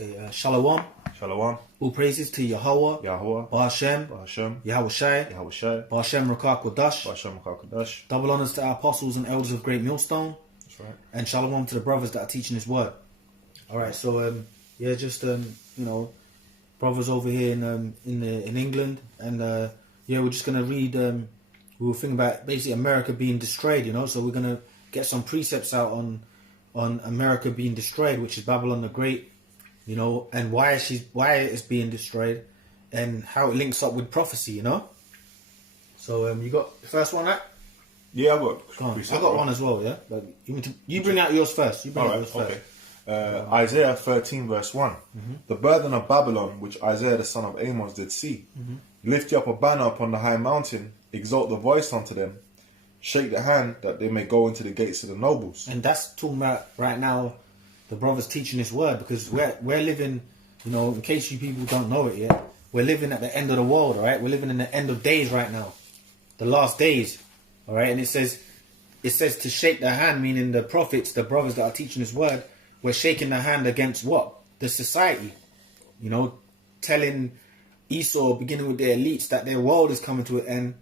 Okay, Shalom. Shalom. All praises to Yahweh, Yahweh. Ba'ashem, Hashem. Yahweh Shai, Ba'ashem Rakah Kodash. Hashem Kodash. Double honors to our apostles and elders of Great Millstone. That's right. And Shalom to the brothers that are teaching His word. Alright, so brothers over here in England, and we're just gonna read. We were thinking about basically America being destroyed, so we're gonna get some precepts out on America being destroyed, which is Babylon the Great, and why it's being destroyed, and how it links up with prophecy, So you got the first one, right? Yeah, I got. I got one as well. Yeah, but you bring out yours first. Okay. Isaiah 13 verse 1. Mm-hmm. The burden of Babylon, which Isaiah the son of Amos did see. Mm-hmm. Lift you up a banner upon the high mountain, exalt the voice unto them, shake the hand that they may go into the gates of the nobles. And that's talking about right now, the brothers teaching this word, because we're living, in case you people don't know it yet, we're living at the end of the world, all right? We're living in the end of days right now, the last days, all right? And it says to shake the hand, meaning the prophets, the brothers that are teaching this word, we're shaking the hand against what? The society, telling Esau, beginning with the elites, that their world is coming to an end,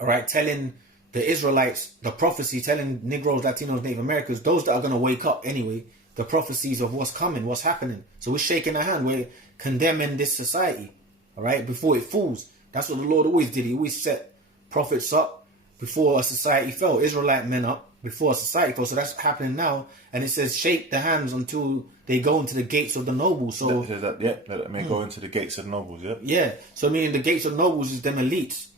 all right? Telling the Israelites, the prophecy, telling Negroes, Latinos, Native Americans, those that are going to wake up anyway, the prophecies of what's coming, what's happening. So we're shaking our hand. We're condemning this society, all right, before it falls. That's what the Lord always did. He always set prophets up before a society fell, Israelite men up before a society fell. So that's happening now. And it says shake the hands until they go into the gates of the nobles. So that may go into the gates of the nobles, yeah? Yeah, so meaning the gates of nobles is them elites.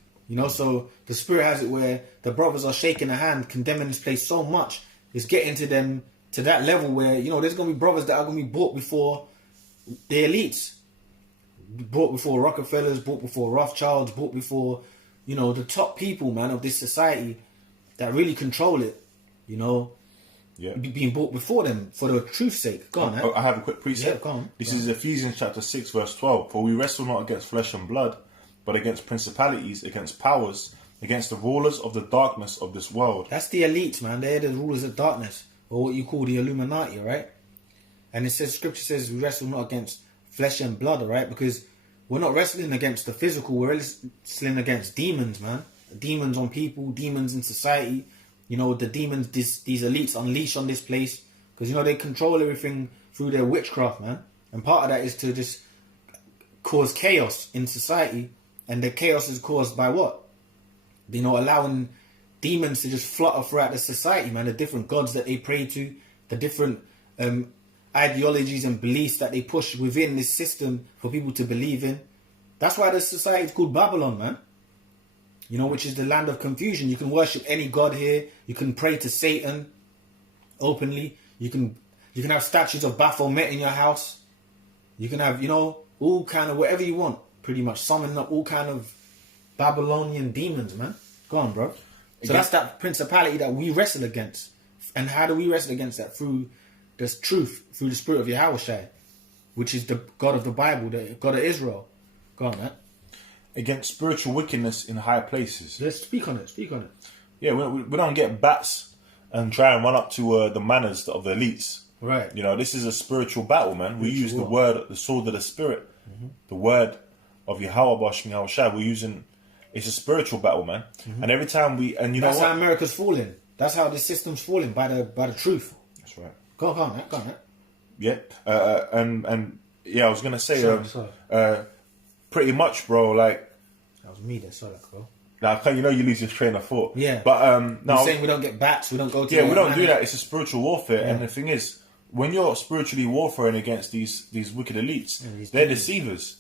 So the Spirit has it where the brothers are shaking a hand, condemning this place so much, it's getting to them to that level where, there's going to be brothers that are going to be brought before the elites. Brought before Rockefellers, brought before Rothschilds, brought before, the top people, man, of this society that really control it, being brought before them for the truth's sake. Go on, I have a quick precept. Yeah, go on. This is Ephesians chapter 6 verse 12. For we wrestle not against flesh and blood, but against principalities, against powers, against the rulers of the darkness of this world. That's the elites, man. They're the rulers of darkness, or what you call the Illuminati, right? And it says, Scripture says, we wrestle not against flesh and blood, right? Because we're not wrestling against the physical, we're wrestling against demons, man. Demons on people, demons in society. The demons these elites unleash on this place, because they control everything through their witchcraft, man. And part of that is to just cause chaos in society. And the chaos is caused by what? Allowing demons to just flutter throughout the society, man. The different gods that they pray to, the different ideologies and beliefs that they push within this system for people to believe in. That's why the society is called Babylon, man. Which is the land of confusion. You can worship any god here. You can pray to Satan openly. You can have statues of Baphomet in your house. You can have, all kind of whatever you want. Pretty much summoning up all kind of Babylonian demons, man. Go on, bro. So that's that principality that we wrestle against. And how do we wrestle against that? Through this truth, through the Spirit of Yahweh, which is the God of the Bible, the God of Israel. Go on, man. Against spiritual wickedness in high places. Let's speak on it. Yeah, we don't get bats and try and run up to the manners of the elites. Right. This is a spiritual battle, man. We use the word, the sword of the Spirit, the word of Yahweh Bashim Yahushua. We're using, it's a spiritual battle, man. And every time that's how America's falling. That's how the system's falling, by the truth. That's right. Go on. Yeah. I was gonna say, pretty much, bro. Like that was me. That's all, bro. Now, you lose your train of thought. Yeah. But no, you're saying we don't get bats. We don't go to. Yeah, we don't do that. It's a spiritual warfare, and the thing is, when you're spiritually warfaring against these wicked elites, they're deceivers.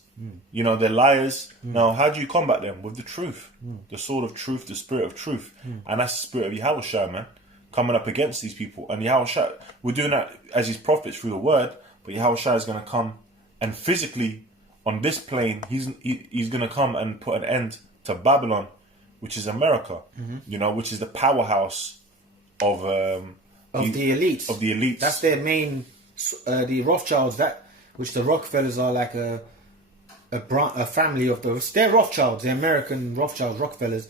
They're liars. Now, how do you combat them? With the truth, the sword of truth, the spirit of truth, and that's the spirit of Yahushua, man, coming up against these people. And Yahushua, we're doing that as his prophets through the word, but Yahushua is going to come and physically on this plane, he's going to come and put an end to Babylon, which is America, which is the powerhouse of the elites. Of the elites. That's their main. The Rothschilds, which the Rockefellers are like a family of those. They're Rothschilds, the American Rothschilds, Rockefellers.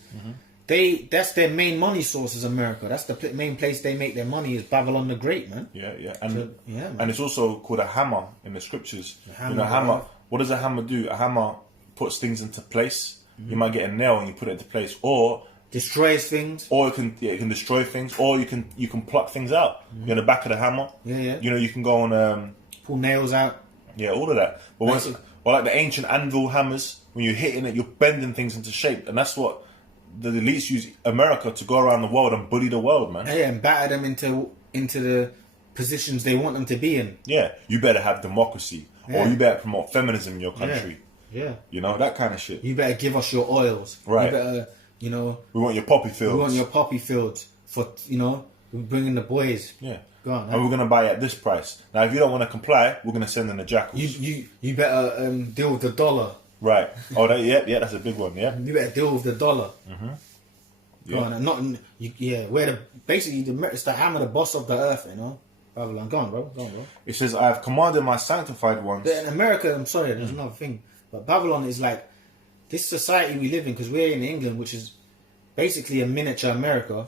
that's their main money source is America. That's the main place they make their money is Babylon the Great, man. Yeah. Man. It's also called a hammer in the scriptures. Hammer, Hammer. right. What does a hammer do? A hammer puts things into place. You might get a nail and you put it into place, or Destroys things. Or it can destroy things, or you can pluck things out. You know, the back of the hammer. Yeah. You know, you can go on Pull nails out. Yeah, all of that. But or like the ancient anvil hammers, when you're hitting it, you're bending things into shape, and that's what the elites use America to go around the world and bully the world, man. Yeah, and batter them into the positions they want them to be in. Yeah, you better have democracy, or you better promote feminism in your country. Yeah. You know, that kind of shit. You better give us your oils. Right. You better, you know. We want your poppy fields. We want your poppy fields for, you know, we're bringing the boys. Yeah. Go on. And we're going to buy at this price. Now, if you don't want to comply, we're going to send in the jackals. You better deal with the dollar. Right. Oh, that's a big one, yeah. You better deal with the dollar. Mm-hmm. Go on. Basically, it's the hammer, the boss of the earth, you know. Babylon. Go on, bro. It says, I have commanded my sanctified ones. But in America, I'm sorry, there's another thing. But Babylon is like this society we live in, because we're in England, which is basically a miniature America.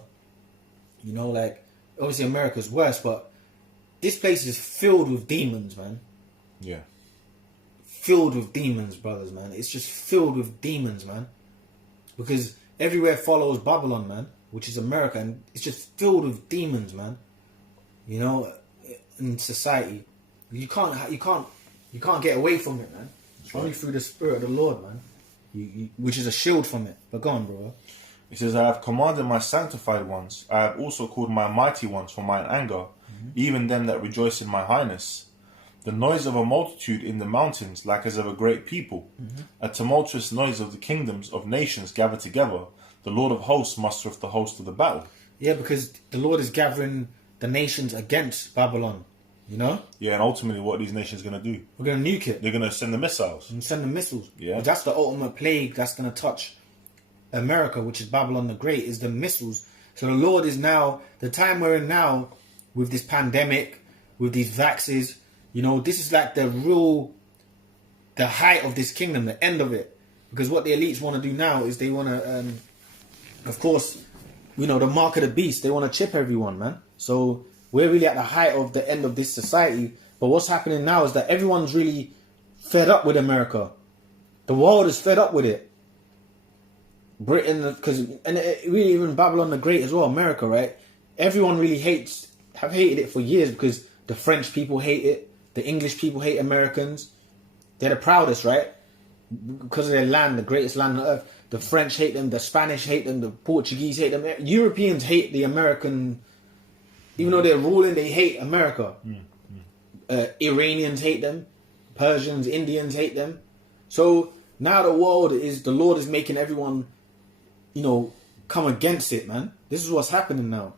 You know, like, obviously America's worse, but this place is filled with demons, man. Yeah. Filled with demons, brothers, man. It's just filled with demons, man. Because everywhere follows Babylon, man, which is America, and it's just filled with demons, man. You know, in society, you can't get away from it, man. It's only through the Spirit of the Lord, man. Which is a shield from it. But go on, bro. It says, I have commanded my sanctified ones. I have also called my mighty ones for mine anger, even them that rejoice in my highness. The noise of a multitude in the mountains, like as of a great people. A tumultuous noise of the kingdoms of nations gathered together. The Lord of hosts mustereth the host of the battle. Yeah, because the Lord is gathering the nations against Babylon. You know? Yeah, and ultimately what are these nations going to do? We're going to nuke it. They're going to send the missiles. And send the missiles. Yeah. But that's the ultimate plague that's going to touch America, which is Babylon the Great, is the missiles. So the Lord is now, the time we're in now, with this pandemic, with these vaxes, you know, this is like the height of this kingdom, the end of it. Because what the elites want to do now is they want to, of course, you know, the mark of the beast, they want to chip everyone, man. So we're really at the height of the end of this society. But what's happening now is that everyone's really fed up with America. The world is fed up with it. Britain, really even Babylon the Great as well, America, right? Everyone really have hated it for years because the French people hate it. The English people hate Americans. They're the proudest, right? Because of their land, the greatest land on earth. The French hate them, the Spanish hate them, the Portuguese hate them. Europeans hate the American, even though they're ruling, they hate America. Iranians hate them. Persians, Indians hate them. So now the Lord is making everyone, you know, come against it, man. This is what's happening now.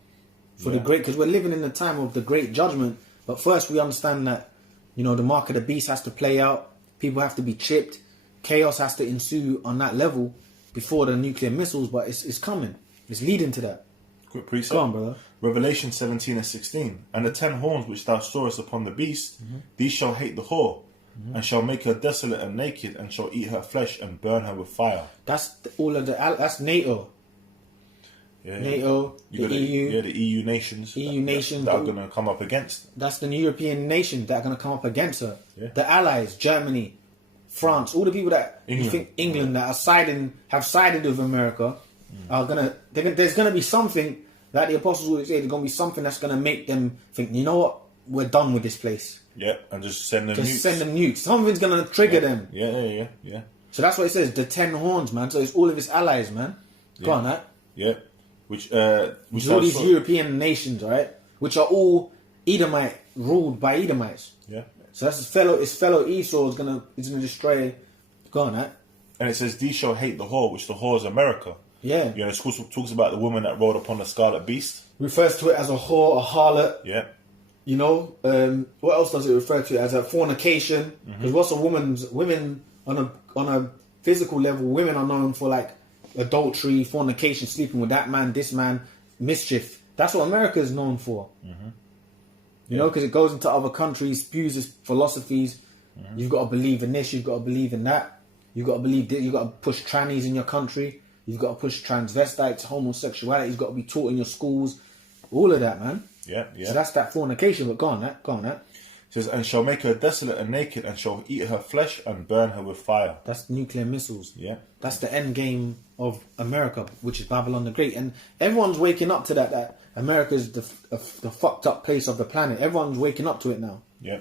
Because we're living in the time of the great judgment. But first we understand that, you know, the mark of the beast has to play out. People have to be chipped. Chaos has to ensue on that level before the nuclear missiles, but it's coming. It's leading to that. Quick precept. Go on, brother. Revelation 17 and 16. And the 10 horns which thou sawest upon the beast, these shall hate the whore, and shall make her desolate and naked, and shall eat her flesh and burn her with fire. That's that's NATO. Yeah. NATO, the EU. Yeah, the EU nations. Nations. That are going to come up against. That's the European nations that are going to come up against her. Yeah. The allies, Germany, France, all the people that you think England that have sided with America are there's gonna be something that the apostles would say. There's gonna be something that's gonna make them think, you know what, we're done with this place. Yeah, and just send them nukes. Send them nukes. Something's gonna trigger them. Yeah. So that's what it says. The 10 horns, man. So it's all of his allies, man. Go on, that. Yeah. Which all these European nations, right? Which are all Edomite, ruled by Edomites. Yeah. So that's his fellow Esau is gonna destroy. Go on, that. And it says, "These shall hate the whore," which the whore is America. Yeah. You know, it talks about the woman that rode upon the scarlet beast. Refers to it as a whore, a harlot. Yeah. You know, what else does it refer to? As a fornication. Because what's women on a physical level, women are known for like adultery, fornication, sleeping with that man, this man, mischief. That's what America is known for. You know, because it goes into other countries, spews its philosophies. You've got to believe in this, you've got to believe in that. You've got to believe that, you've got to push trannies in your country. You've got to push transvestites, homosexuality's got to be taught in your schools. All of that, man. Yeah, yeah. So that's that fornication, but go on, that. It says, and shall make her desolate and naked, and shall eat her flesh and burn her with fire. That's nuclear missiles. Yeah. That's the end game of America, which is Babylon the Great. And everyone's waking up to that America's the fucked up place of the planet. Everyone's waking up to it now. Yeah.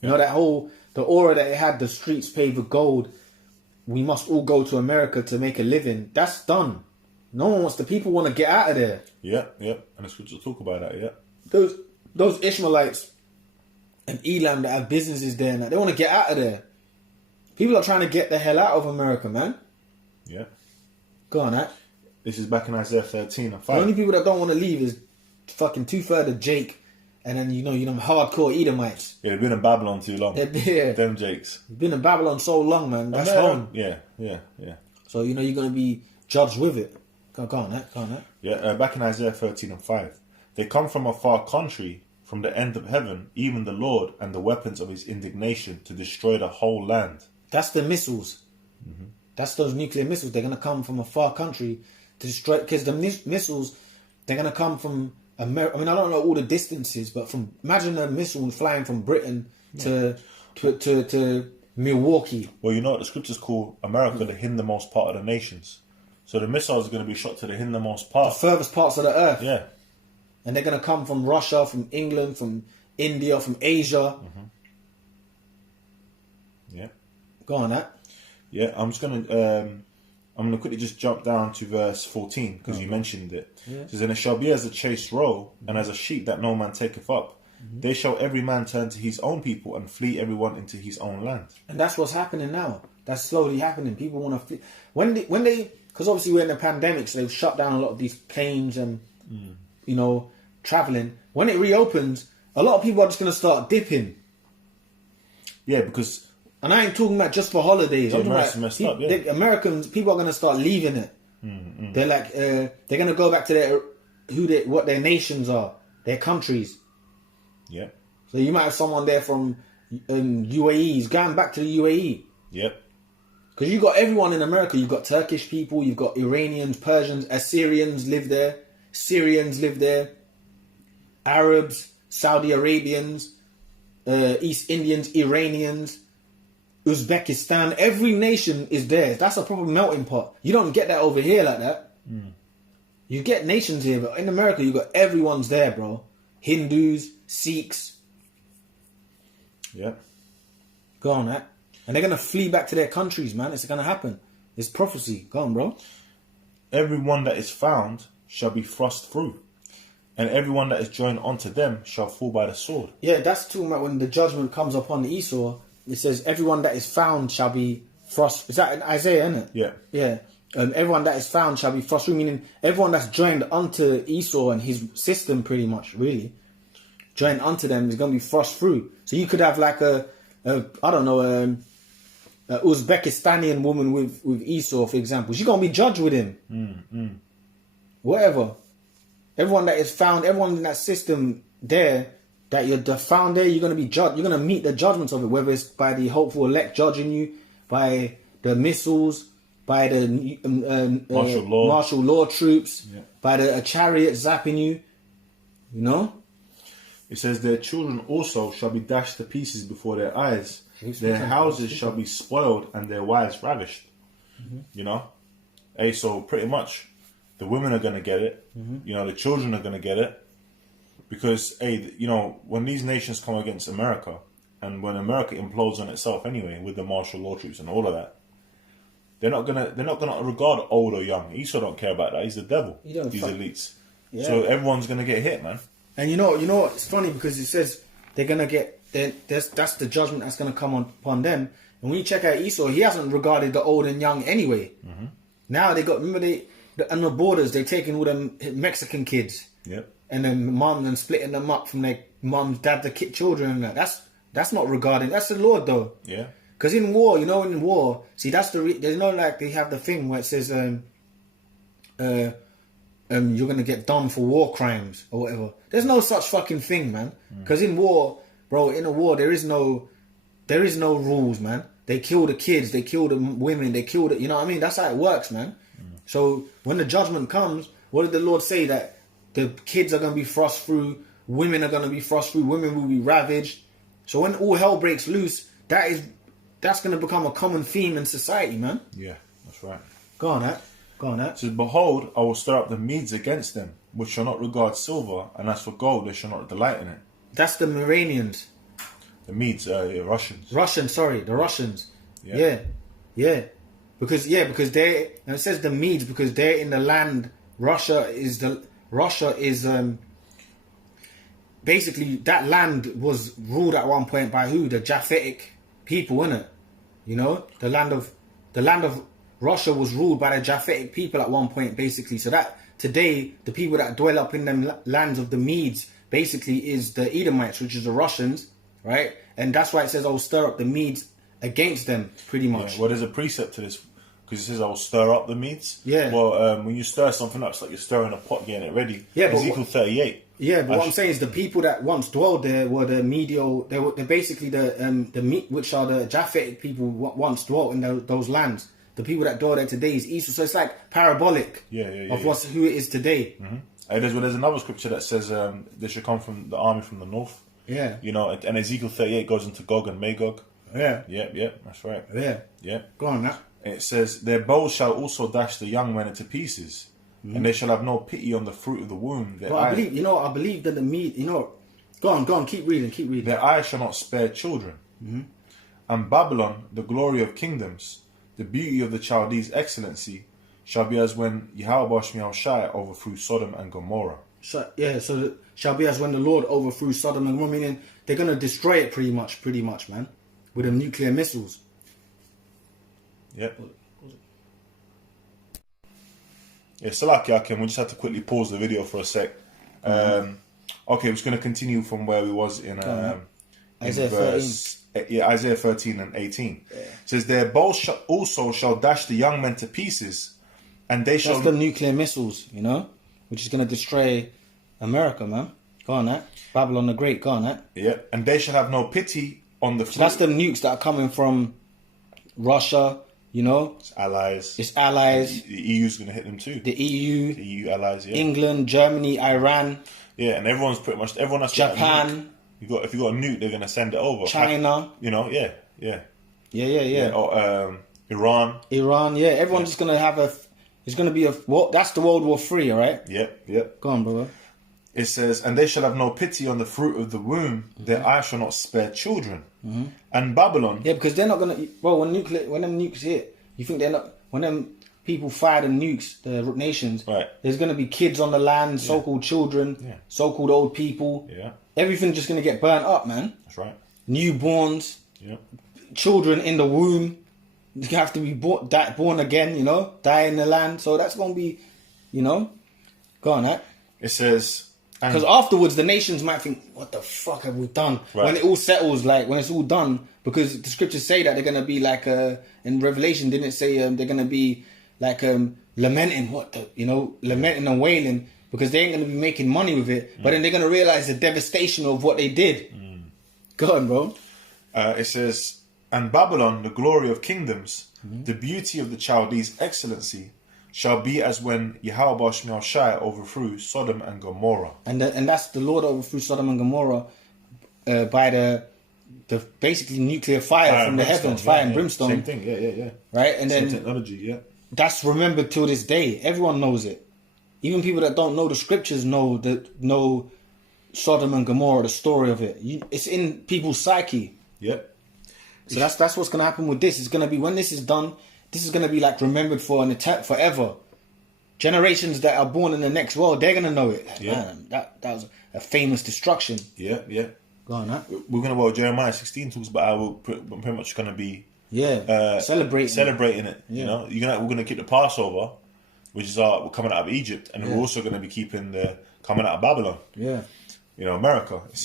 You know, the aura that it had, the streets paved with gold. We must all go to America to make a living. That's done. No one wants, the people want to get out of there. Yeah, yeah. And the scriptures talk about that, yeah. Those Ishmaelites and Elam that have businesses there, and they want to get out of there. People are trying to get the hell out of America, man. Yeah. Go on, that. This is back in Isaiah 13 and 5. The only people that don't want to leave is fucking 2/3 of Jake, and then you know hardcore Edomites. Yeah, they've been in Babylon too long. Yeah. Them Jakes. Been in Babylon so long, man. That's home. Yeah. So you know you're gonna be judged with it. Go on, that. Yeah, back in Isaiah 13 and 5. They come from a far country, from the end of heaven, even the Lord, and the weapons of his indignation to destroy the whole land. That's the missiles. Mm-hmm. That's those nuclear missiles. They're going to come from a far country to destroy, because the missiles, they're going to come from America. I mean, I don't know all the distances, but imagine a missile flying from Britain to Milwaukee. Well, you know what the scriptures call America the hindermost part of the nations. So the missiles are going to be shot to the hindermost part. The furthest parts of the earth. Yeah. And they're going to come from Russia, from England, from India, from Asia. Mm-hmm. Yeah. Go on, that. Yeah, I'm gonna quickly just jump down to verse 14 because you mentioned it. Yeah. It says, and it shall be as a chased roe, and as a sheep that no man taketh up. Mm-hmm. They shall every man turn to his own people, and flee everyone into his own land. And that's what's happening now. That's slowly happening. People want to flee. When they, because obviously we're in the pandemic, so they've shut down a lot of these planes and traveling. When it reopens, a lot of people are just going to start dipping. Yeah, because. And I ain't talking about just for holidays. Americans, people are going to start leaving it. Mm-hmm. They're like, they're going to go back to what their nations are, their countries. Yeah. So you might have someone there from UAE. He's going back to the UAE. Yep. Because you've got everyone in America. You've got Turkish people. You've got Iranians, Persians, Assyrians live there. Syrians live there. Arabs, Saudi Arabians, East Indians, Iranians. Uzbekistan, every nation is there. That's a proper melting pot. You don't get that over here like that. You get nations here, but in America, you got everyone's there, bro. Hindus, Sikhs. Yeah. Go on, that. And they're going to flee back to their countries, man. It's going to happen. It's prophecy. Go on, bro. Everyone that is found shall be thrust through, and everyone that is joined unto them shall fall by the sword. Yeah, that's talking about when the judgment comes upon Esau. It says, everyone that is found shall be thrust. Is that in Isaiah, isn't it? Yeah. Yeah. Everyone that is found shall be thrust through, meaning everyone that's joined unto Esau and his system, pretty much, really. Joined unto them is going to be thrust through. So you could have like a Uzbekistani woman with Esau, for example. She's going to be judged with him. Whatever. Everyone that is found, everyone in that system there, that you're found there, you're going to be judged. You're going to meet the judgments of it, whether it's by the hopeful elect judging you, by the missiles, by the martial law troops, by the chariot zapping you. You know? It says, their children also shall be dashed to pieces before their eyes. Their houses shall be spoiled and their wives ravished. Mm-hmm. You know? Hey, so pretty much the women are going to get it. Mm-hmm. You know, the children are going to get it. Because, hey, you know, when these nations come against America, and when America implodes on itself anyway, with the martial law troops and all of that, they're not gonna regard old or young. Esau don't care about that. He's the devil. These elites. Yeah. So everyone's gonna get hit, man. And you know what? It's funny because it says they're gonna get. That's the judgment that's gonna come upon them. And when you check out Esau, he hasn't regarded the old and young anyway. Mm-hmm. Now they got. Remember on the borders they're taking all them Mexican kids. Yep. And then mum and splitting them up from their mum, dad, the children and that. That's not regarding. That's the Lord though. Yeah. Because in war, in war, see that's there's no like they have the thing where it says you're gonna get done for war crimes or whatever. There's no such fucking thing, man. Because in war, bro, in a war there is no rules, man. They kill the kids, they kill the women, they kill the. You know what I mean? That's how it works, man. So when the judgment comes, what did the Lord say? That the kids are going to be thrust through, women are going to be thrust through, women will be ravaged. So when all hell breaks loose, that's going to become a common theme in society, man. Yeah, that's right. Go on, that. It says, behold, I will stir up the Medes against them, which shall not regard silver, and as for gold, they shall not delight in it. That's the Iranians. The Medes, Russians. The Russians. Yeah. Because they're, and it says the Medes because they're in the land. Russia is basically that land was ruled at one point by who? The Japhetic people, innit? You know, the land of Russia was ruled by the Japhetic people at one point, basically. So that today, the people that dwell up in them lands of the Medes, basically is the Edomites, which is the Russians, right? And that's why it says, I will stir up the Medes against them, pretty much. Yeah, well, there's a precept to this, because it says, I will stir up the Medes. Yeah. Well, when you stir something up, it's like you're stirring a pot, getting it ready. Yeah, but Ezekiel 38. Yeah, but what I'm saying is the people that once dwelled there were the medial. They're basically which are the Japhetic people once dwelt in those lands. The people that dwell there today is Esau. So it's like parabolic of who it is today. Mm-hmm. There's another scripture that says they should come from the army from the north. Yeah. You know, and Ezekiel 38 goes into Gog and Magog. Yeah. Yeah, that's right. Yeah. Go on, now. And it says, their bows shall also dash the young men into pieces, and they shall have no pity on the fruit of the womb. But I believe that the meat, go on, keep reading. Their eyes shall not spare children. Mm-hmm. And Babylon, the glory of kingdoms, the beauty of the Chaldees' excellency, shall be as when Yahweh Shai overthrew Sodom and Gomorrah. So shall be as when the Lord overthrew Sodom and Gomorrah, meaning they're going to destroy it pretty much, man, with them nuclear missiles. Yep. Yeah, Salaki Akim, we just had to quickly pause the video for a sec. Okay, we're just going to continue from where we was in Isaiah verse 13. Isaiah 13 and 18. Yeah. It says, their bows also shall dash the young men to pieces, and they shall... That's the nuclear missiles, which is going to destroy America, man. Go on, that. Babylon the Great, go on, that. Yeah, and they shall have no pity on the... So that's the nukes that are coming from Russia, It's allies. It's allies. The EU's going to hit them too. The EU. The EU allies, yeah. England, Germany, Iran. Yeah, and everyone's pretty much... Everyone that's Japan. If you got a nuke, they're going to send it over. China. Yeah. Yeah. Or Iran. Iran, yeah. Everyone's just going to have it's going to be that's the World War III, all right? Yep. Go on, brother. It says, and they shall have no pity on the fruit of the womb. Their eyes shall not spare children. Mm-hmm. And Babylon... Yeah, because they're not going to... Well, when them nukes hit, you think they're not... When them people fire the nukes, the nations, right, there's going to be kids on the land, so-called children, so-called old people. Yeah. Everything's just going to get burnt up, man. That's right. Newborns. Yeah. Children in the womb. You have to be born again, die in the land. So that's going to be, Go on, that. It says... Because afterwards, the nations might think, what the fuck have we done? Right. When it all settles, when it's all done, because the scriptures say that they're going to be like, in Revelation, didn't it say they're going to be like lamenting, lamenting and wailing, because they ain't going to be making money with it, but then they're going to realize the devastation of what they did. Go on, bro. It says, and Babylon, the glory of kingdoms, the beauty of the Chaldees' excellency, shall be as when Yahweh Shai overthrew Sodom and Gomorrah. And that's the Lord overthrew Sodom and Gomorrah by the basically nuclear fire from the heavens, fire and brimstone. Same thing, yeah. Right? And same then technology, yeah. That's remembered till this day. Everyone knows it. Even people that don't know the scriptures know Sodom and Gomorrah, the story of it. It's in people's psyche. Yep. So that's what's going to happen with this. It's going to be, when this is done, this is going to be like remembered for forever. Generations that are born in the next world, they're going to know it. Man, that was a famous destruction. Yeah. Go on, huh? We're going to, Jeremiah 16 talks about how we're pretty much going to be celebrating it. Yeah. We're going to keep the Passover, which is we're coming out of Egypt, and we're also going to be keeping the coming out of Babylon. Yeah. America. It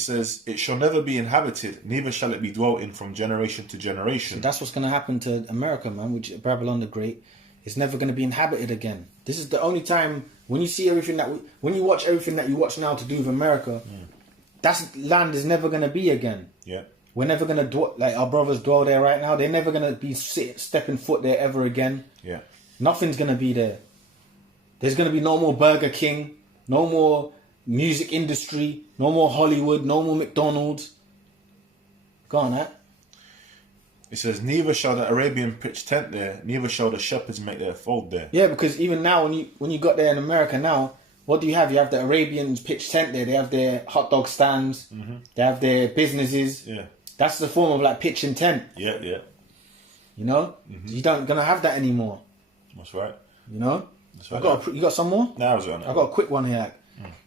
says, it shall never be inhabited, neither shall it be dwelt in from generation to generation. So that's what's going to happen to America, man, which Babylon the Great. It's never going to be inhabited again. This is the only time when you see everything when you watch everything that you watch now to do with America, that land is never going to be again. Yeah. We're never going to our brothers dwell there right now. They're never going to be stepping foot there ever again. Yeah. Nothing's gonna be there. There's gonna be no more Burger King, no more music industry, no more Hollywood, no more McDonald's. Go on, that. It says, neither shall the Arabian pitch tent there, neither shall the shepherds make their fold there. Yeah, because even now, when you got there in America now, what do you have? You have the Arabians pitch tent there. They have their hot dog stands. Mm-hmm. They have their businesses. Yeah. That's the form of like pitch and tent. Yeah, yeah. You know? Mm-hmm. You don't gonna have that anymore. That's right. You know? That's right. You got some more? No, I was on it. I got a quick one here.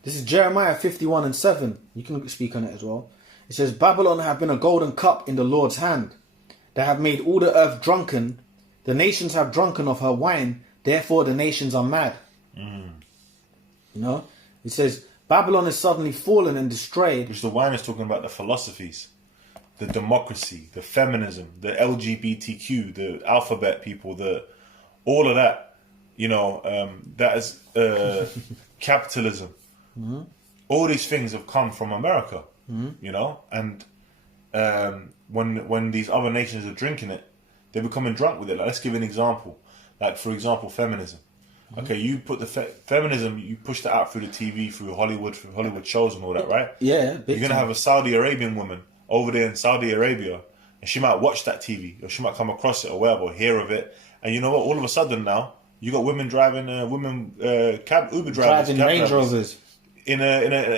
This is Jeremiah 51:7. You can speak on it as well. It says, Babylon have been a golden cup in the Lord's hand. They have made all the earth drunken. The nations have drunken of her wine. Therefore the nations are mad. You know? It says, Babylon is suddenly fallen and destroyed. Which the wine is talking about the philosophies, the democracy, the feminism, the LGBTQ, the alphabet people, all of that. You know, that is capitalism. Mm-hmm. All these things have come from America. You know, and when these other nations are drinking it, they're becoming drunk with it. Like, let's give an example. Like, for example, feminism. Okay, you put the feminism, you push that out through the TV, through Hollywood shows and all that, right? Yeah. You're going to have a Saudi Arabian woman over there in Saudi Arabia, and she might watch that TV, or she might come across it, or whatever, or hear of it. And you know what? All of a sudden now, you got women driving, Uber drivers. Driving Range Rovers. In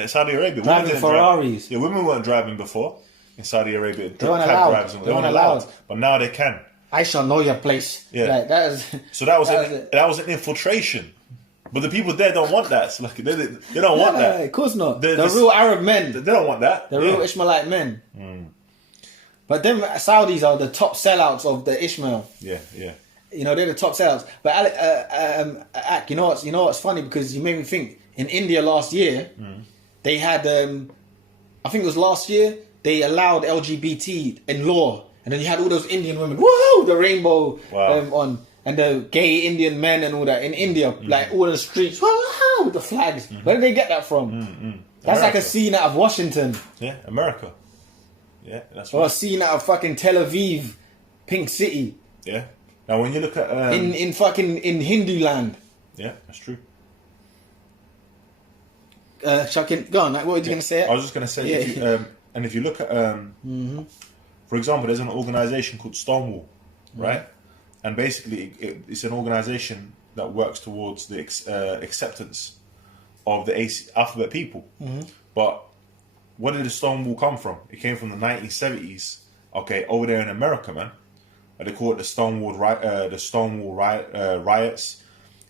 Saudi Arabia. Driving Ferraris. Yeah, women weren't driving before in Saudi Arabia. They weren't allowed. They weren't allowed. But now they can. I shall know your place. Yeah. Like, that was an infiltration. But the people there don't want that. So like, they don't want that. Of course not. They're real Arab men. They don't want that. They're real Ishmaelite men. But them Saudis are the top sellouts of the Ishmael. Yeah, yeah. You know, they're the top sellers. But Ak, you know what's funny, because you made me think. In India last year, they had, I think it was last year, they allowed LGBT in law. And then you had all those Indian women, woohoo, the rainbow on. And the gay Indian men and all that in India, like all the streets, woohoo, with the flags. Where did they get that from? That's like a scene out of Washington. Yeah, America. Yeah, that's right. Or a scene out of fucking Tel Aviv, Pink City. Yeah. Now when you look at... in Hindu land. Yeah, that's true. Go on, what were you going to say? I was just going to say, if you look at, for example, there's an organisation called Stonewall, right? And basically, it's an organisation that works towards the acceptance of the alphabet people. But where did the Stonewall come from? It came from the 1970s, okay, over there in America, man. They call it the Stonewall riots.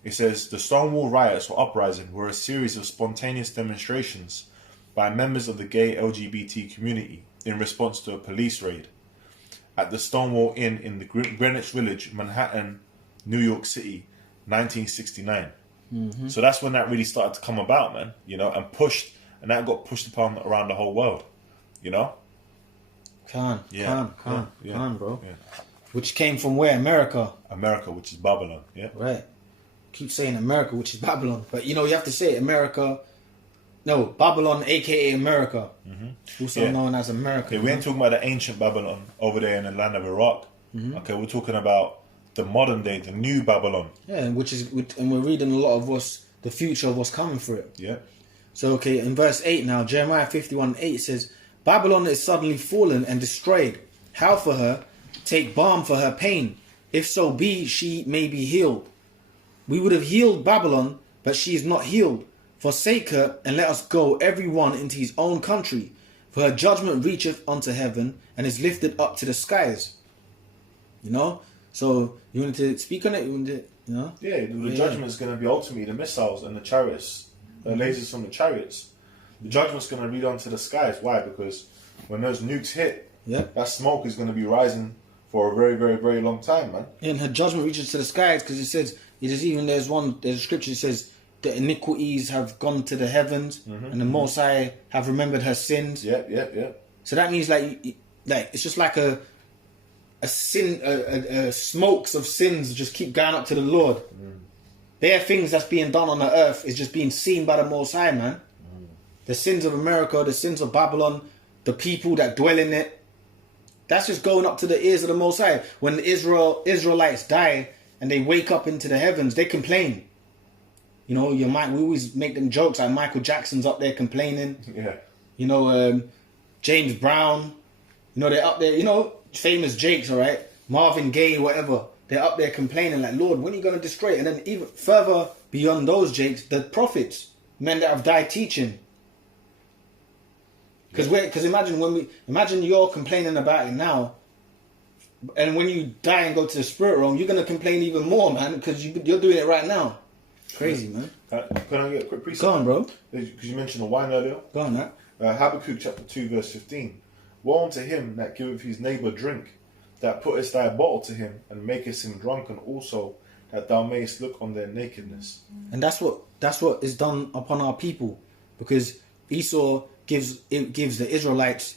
It says, the Stonewall riots or uprising were a series of spontaneous demonstrations by members of the gay LGBT community in response to a police raid at the Stonewall Inn in the Greenwich Village, Manhattan, New York City, 1969. So that's when that really started to come about, man, you know, and that got pushed upon around the whole world, you know? Khan, bro. Yeah. Which came from where? America, which is Babylon, yeah. Right. Keep saying America, which is Babylon, but you know you have to say America. No, Babylon, A.k.a. America, also known as America. Okay, we ain't talking about the ancient Babylon over there in the land of Iraq. Okay, we're talking about the modern day, the new Babylon. Yeah, and we're reading a lot of the future of what's coming for it. Yeah. So okay, in verse 8 now, Jeremiah 51:8 says, Babylon is suddenly fallen and destroyed. How for her? Take balm for her pain. If so be, she may be healed. We would have healed Babylon, but she is not healed. Forsake her, and let us go, every one into his own country. For her judgment reacheth unto heaven, and is lifted up to the skies. You know? So, you want to speak on it? Yeah, the judgment is going to be ultimately the missiles and the chariots, the lasers from the chariots. The judgment's going to reach onto the skies. Why? Because when those nukes hit, that smoke is going to be rising for a very, very, very long time, man. And her judgment reaches to the skies, because it says, there's a scripture that says, the iniquities have gone to the heavens, and the Most High have remembered her sins. Yeah. So that means like it's just like a smokes of sins just keep going up to the Lord. There are things that's being done on the earth is just being seen by the Most High, man. The sins of America, the sins of Babylon, the people that dwell in it. That's just going up to the ears of the Most High. When the Israelites die, and they wake up into the heavens, they complain. You know, we always make them jokes like Michael Jackson's up there complaining. Yeah. You know, James Brown. You know, they're up there. You know, famous Jakes, all right? Marvin Gaye, whatever. They're up there complaining like, Lord, when are you going to destroy it? And then even further beyond those Jakes, the prophets, men that have died teaching. Because imagine you're complaining about it now, and when you die and go to the spirit realm, you're going to complain even more, man, because you're doing it right now. Crazy, man. Can I get a quick precept? Go on, bro. Because you mentioned the wine earlier. Go on, man. Habakkuk chapter 2 verse 15. Woe unto him that giveth his neighbour drink, that puttest thy bottle to him, and makest him drunken also, that thou mayest look on their nakedness. And that's what is done upon our people, because Esau gives the Israelites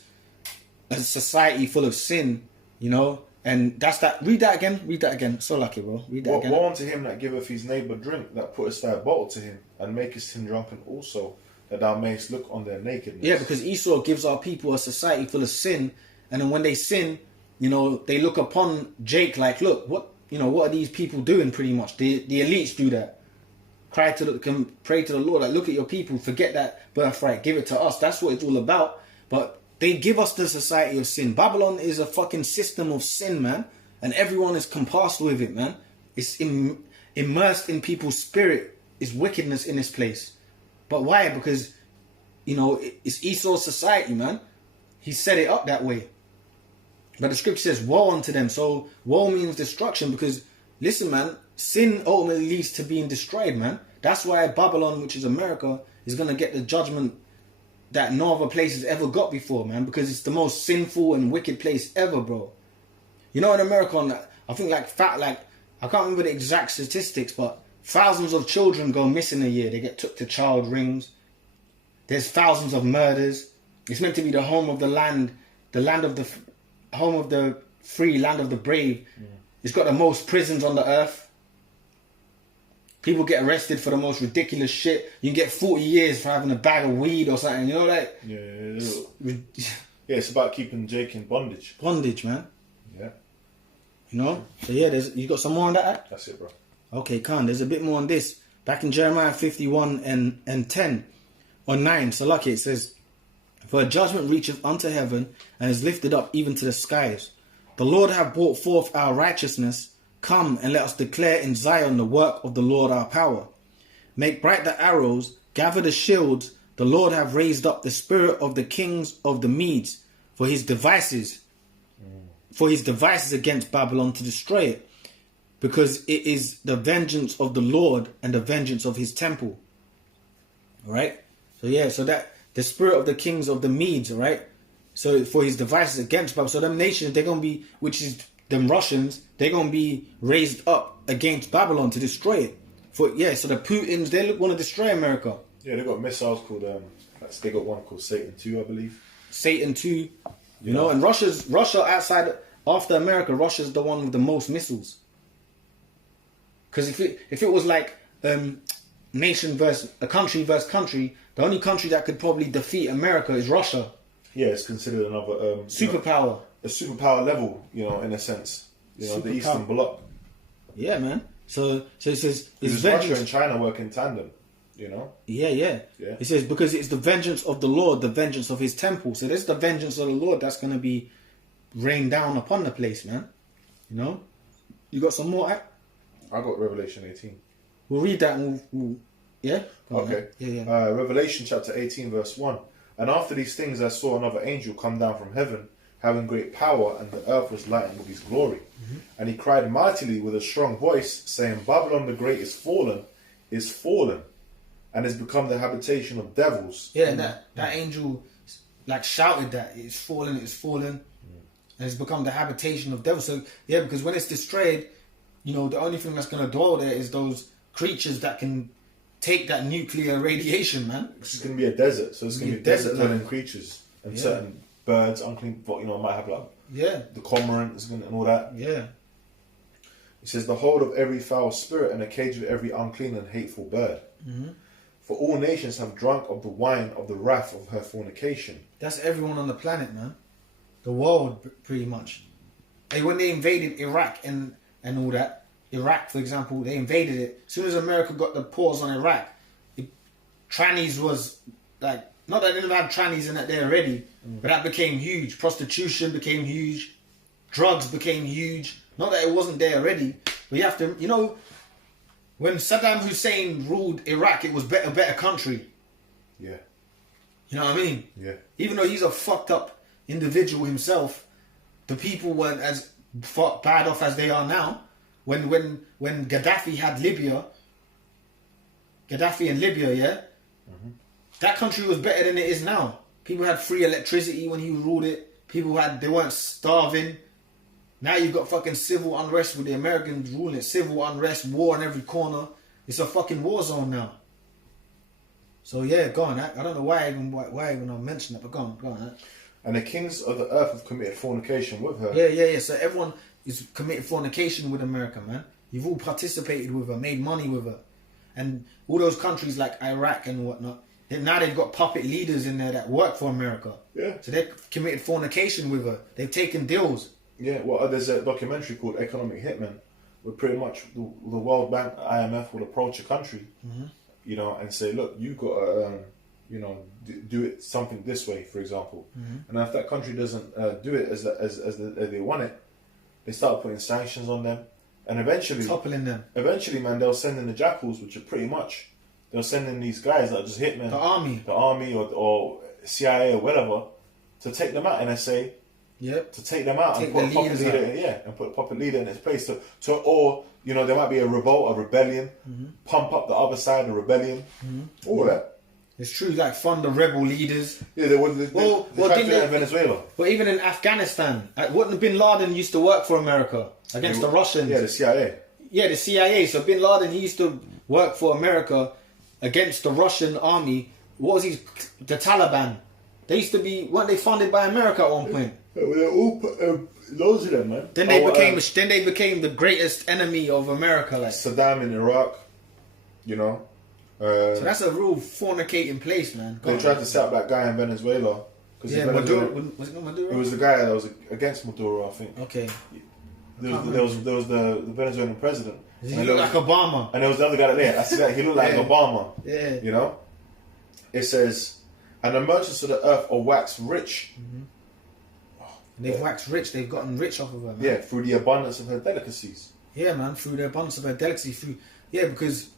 a society full of sin, you know, and that's that. Read that again. So lucky, bro. Read that again. Woe unto him that giveth his neighbour drink, that puttest thy bottle to him, and makest him drunken also, that thou mayest look on their nakedness. Yeah, because Esau gives our people a society full of sin, and then when they sin, you know, they look upon Jake like, look, what are these people doing? Pretty much, the elites do that. Pray to the Lord, like, look at your people, forget that birthright, give it to us. That's what it's all about. But they give us the society of sin. Babylon is a fucking system of sin, man, and everyone is compassed with it, man. It's immersed in people's spirit. Is wickedness in this place. But why? Because, you know, it's Esau's society, man. He set it up that way. But the scripture says, woe unto them. So woe means destruction, because, listen, man, sin ultimately leads to being destroyed, man. That's why Babylon, which is America, is going to get the judgment that no other place has ever got before, man, because it's the most sinful and wicked place ever, bro. You know, in America, I think I can't remember the exact statistics, but thousands of children go missing a year. They get took to child rings. There's thousands of murders. It's meant to be the home of the land, home of the free, land of the brave. Mm. It's got the most prisons on the earth. People get arrested for the most ridiculous shit. You can get 40 years for having a bag of weed or something. You know that? Yeah, it's about keeping Jake in bondage. Bondage, man. Yeah. You know? So yeah, you got some more on that? That's it, bro. Okay, there's a bit more on this. Back in Jeremiah 51 and 10 or 9, so lucky it says, for a judgment reacheth unto heaven, and is lifted up even to the skies. The Lord hath brought forth our righteousness. Come and let us declare in Zion the work of the Lord our power. Make bright the arrows, gather the shields. The Lord hath raised up the spirit of the kings of the Medes for his devices against Babylon to destroy it, because it is the vengeance of the Lord and the vengeance of his temple. All right. So that the spirit of the kings of the Medes, all right. So for his devices against Babylon. So them nations, they're gonna be, which is them Russians, they're gonna be raised up against Babylon to destroy it. So the Putins, they want to destroy America. Yeah, they got missiles called they got one called Satan 2, I believe. Satan 2, you know, and Russia outside after America, Russia's the one with the most missiles. Because if it was like nation versus country, the only country that could probably defeat America is Russia. Yeah, it's considered another superpower. A superpower level, you know, in a sense. You know, the Eastern Bloc. Yeah, man. So it says it's Russia and China work in tandem, you know? Yeah. It says because it's the vengeance of the Lord, the vengeance of his temple. So this is the vengeance of the Lord that's going to be rained down upon the place, man. You know? You got some more? I got Revelation 18. We'll read that and we'll yeah? Okay. Yeah. Revelation chapter 18 verse 1. And after these things I saw another angel come down from heaven, having great power, and the earth was lightened with his glory. Mm-hmm. And he cried mightily with a strong voice, saying, Babylon the Great is fallen, and has become the habitation of devils. Yeah, and that angel like shouted that it's fallen, and it's become the habitation of devils. So yeah, because when it's destroyed, you know, the only thing that's going to dwell there is those creatures that can take that nuclear radiation, man. It's going to be a desert, so it's going to be desert-dwelling creatures and certain birds, unclean, you know, might have the cormorant and all that. Yeah. It says the hold of every foul spirit and a cage of every unclean and hateful bird. Mm-hmm. For all nations have drunk of the wine of the wrath of her fornication. That's everyone on the planet, man. The world, pretty much. Hey, when they invaded Iraq and all that, Iraq, for example, they invaded it. As soon as America got the pause on Iraq, trannies was like, not that they didn't have trannies in it there already, but that became huge. Prostitution became huge. Drugs became huge. Not that it wasn't there already, but you have to, you know, when Saddam Hussein ruled Iraq, it was a better country. Yeah. You know what I mean? Yeah. Even though he's a fucked up individual himself, the people weren't as bad off as they are now. When Gaddafi had Libya, Gaddafi and Libya, yeah, that country was better than it is now. People had free electricity when he ruled it. They weren't starving. Now you've got fucking civil unrest with the Americans ruling it. Civil unrest, war in every corner. It's a fucking war zone now. So yeah, go on. I don't know why even I mentioned it, but go on. And the kings of the earth have committed fornication with her. Yeah. So everyone is committed fornication with America, man. You've all participated with her, made money with her. And all those countries like Iraq and whatnot, now they've got puppet leaders in there that work for America. Yeah. So they've committed fornication with her. They've taken deals. Yeah, well, there's a documentary called Economic Hitman, where pretty much the World Bank, IMF will approach a country, you know, and say, look, you've got to, you know, do it something this way, for example. And if that country doesn't do it as they want it, they start putting sanctions on them. And eventually, toppling them. Eventually, man, they'll send in the jackals, which are pretty much, they'll send in these guys that are just hitmen. The army or CIA or whatever, to take them out, NSA. Yep. To take them out Take and put a puppet leader and put a puppet leader in its place. Or, you know, there might be a revolt, a rebellion, pump up the other side, a rebellion, all that. It's true, like fund the rebel leaders. Yeah, they tried to do that in Venezuela. But even in Afghanistan, wouldn't Bin Laden used to work for America against the Russians? Yeah, the CIA. Yeah, the CIA. So Bin Laden, he used to work for America against the Russian army. What was he? The Taliban. They used to be, weren't they funded by America at one point? Loads of them, man. Then they became the greatest enemy of America. Like Saddam in Iraq, you know. So that's a real fornicating place, man. They tried to set up that guy in Venezuela. Yeah, Maduro. Was it not Maduro? It was the guy that was against Maduro, I think. Okay. There was the Venezuelan president. He looked like Obama. And there was the other guy there. I see that he looked like Obama. Yeah. You know. It says, "And the merchants of the earth are waxed rich." And they've waxed rich. They've gotten rich off of her, man. Yeah, through the abundance of her delicacies. Yeah, man. Through the abundance of her delicacy. Because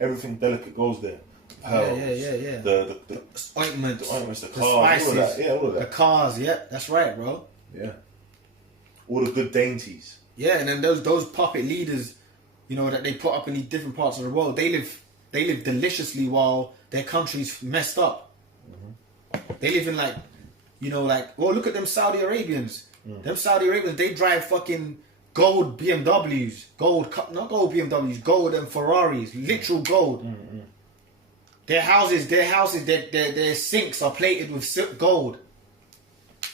everything delicate goes there. Pearls, yeah. The ointments, the cars, spices, all of that. Yeah, all of that. The cars, yeah, that's right, bro. Yeah. All the good dainties. Yeah, and then those puppet leaders, you know, that they put up in these different parts of the world, they live deliciously while their country's messed up. They live in well, look at them Saudi Arabians. Them Saudi Arabians, they drive fucking gold BMWs, not gold BMWs, gold and Ferraris, literal gold. Their houses, their sinks are plated with gold.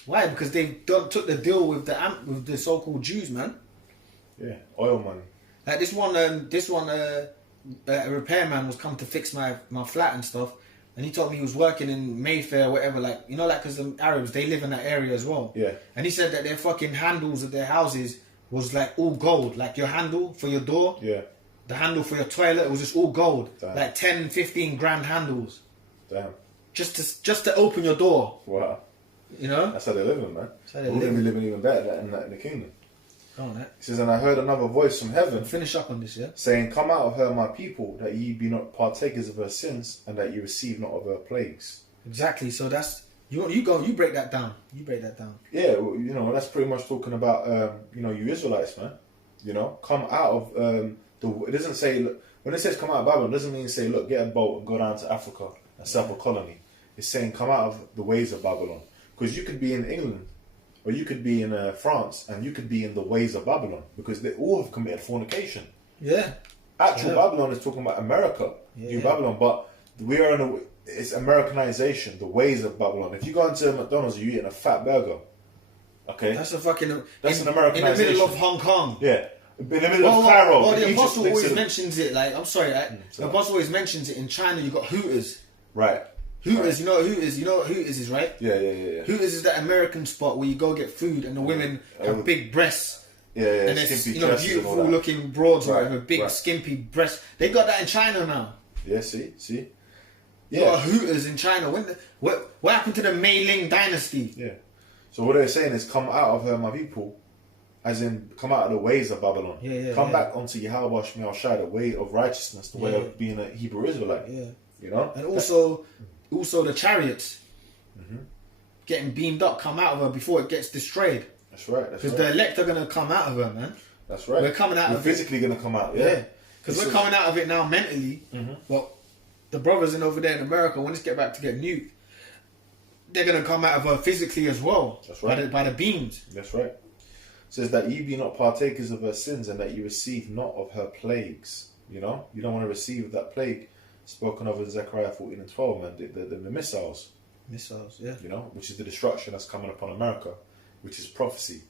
Why? Because they took the deal with the so-called Jews, man. Yeah, oil money. Like this one, a repairman was come to fix my flat and stuff, and he told me he was working in Mayfair, or whatever, like, you know, like, because the Arabs, they live in that area as well. Yeah. And he said that their fucking handles of their houses was like all gold, like your handle for your door. Yeah. The handle for your toilet, it was just all gold. Damn. Like 10, 15 grand handles. Damn. Just to open your door. Wow. You know? That's how they're living, man. We're going to be living even better in the kingdom. Go on, He says, "And I heard another voice from heaven." Finish up on this, yeah? Saying, "Come out of her, my people, that ye be not partakers of her sins, and that ye receive not of her plagues." Exactly. So that's... You break that down. You break that down. Yeah, well, you know, that's pretty much talking about, you know, you Israelites, man. You know, come out of... it doesn't say... When it says come out of Babylon, it doesn't mean say, look, get a boat and go down to Africa and set up a colony. It's saying come out of the ways of Babylon. Because you could be in England, or you could be in France, and you could be in the ways of Babylon, because they all have committed fornication. Yeah. Actual Babylon is talking about America, New Babylon, but we are in it's Americanization, the ways of Babylon. If you go into McDonald's, you're eating a fat burger. Okay? That's a fucking... That's an Americanization. In the middle of Hong Kong. Yeah. In the middle of Cairo. Well, the Apostle always mentions it, like, I'm sorry, the Apostle always mentions it. In China, you got Hooters. Right. Hooters, you know what Hooters? You know what Hooters is, right? Yeah. Hooters is that American spot where you go get food and the women have big breasts and it's, skimpy you know, dresses and all beautiful that. looking broads or Right, whatever, big right. skimpy breasts. They got that in China now. Yeah, see? You got Hooters in China. What happened to the Mei Ling dynasty? Yeah. So what they're saying is come out of her, my people, as in come out of the ways of Babylon. Come back onto Yahweh Shemiel Shai, the way of righteousness, the way of being a Hebrew Israelite. Yeah. You know? And also the chariots getting beamed up come out of her before it gets destroyed. That's right. Because the elect are going to come out of her, man. That's right. We're coming out of physically going to come out, Yeah. Because we're coming out of it now mentally. Well, the brothers in over there in America, when it's get back to get nuked, they're going to come out of her physically as well. That's right. By the beams. That's right. It says that ye be not partakers of her sins and that you receive not of her plagues. You know? You don't want to receive that plague spoken of in Zechariah 14 and 12, man. The missiles. Missiles, yeah. You know? Which is the destruction that's coming upon America. Which is prophecy.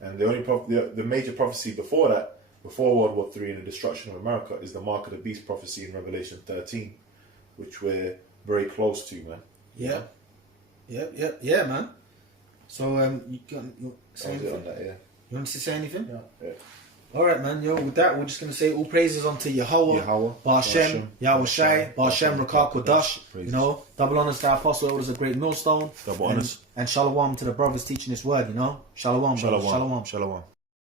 And the only the major prophecy before that, before World War III and the destruction of America, is the mark of the beast prophecy in Revelation 13. Which we're very close to, man. Yeah. Yeah, man. So, you say anything? On that, yeah. You want to say anything? Yeah. Alright, man. Yo, with that, we're just going to say all praises unto Yahweh, Ba'Shem, Yahweh Shai, Ba'Shem, Rakah Kodash. You know, double honors to our apostle, elders, a great millstone. Double honors. And shalom to the brothers teaching this word, you know. Shalom, brothers. Shalom. Shalom.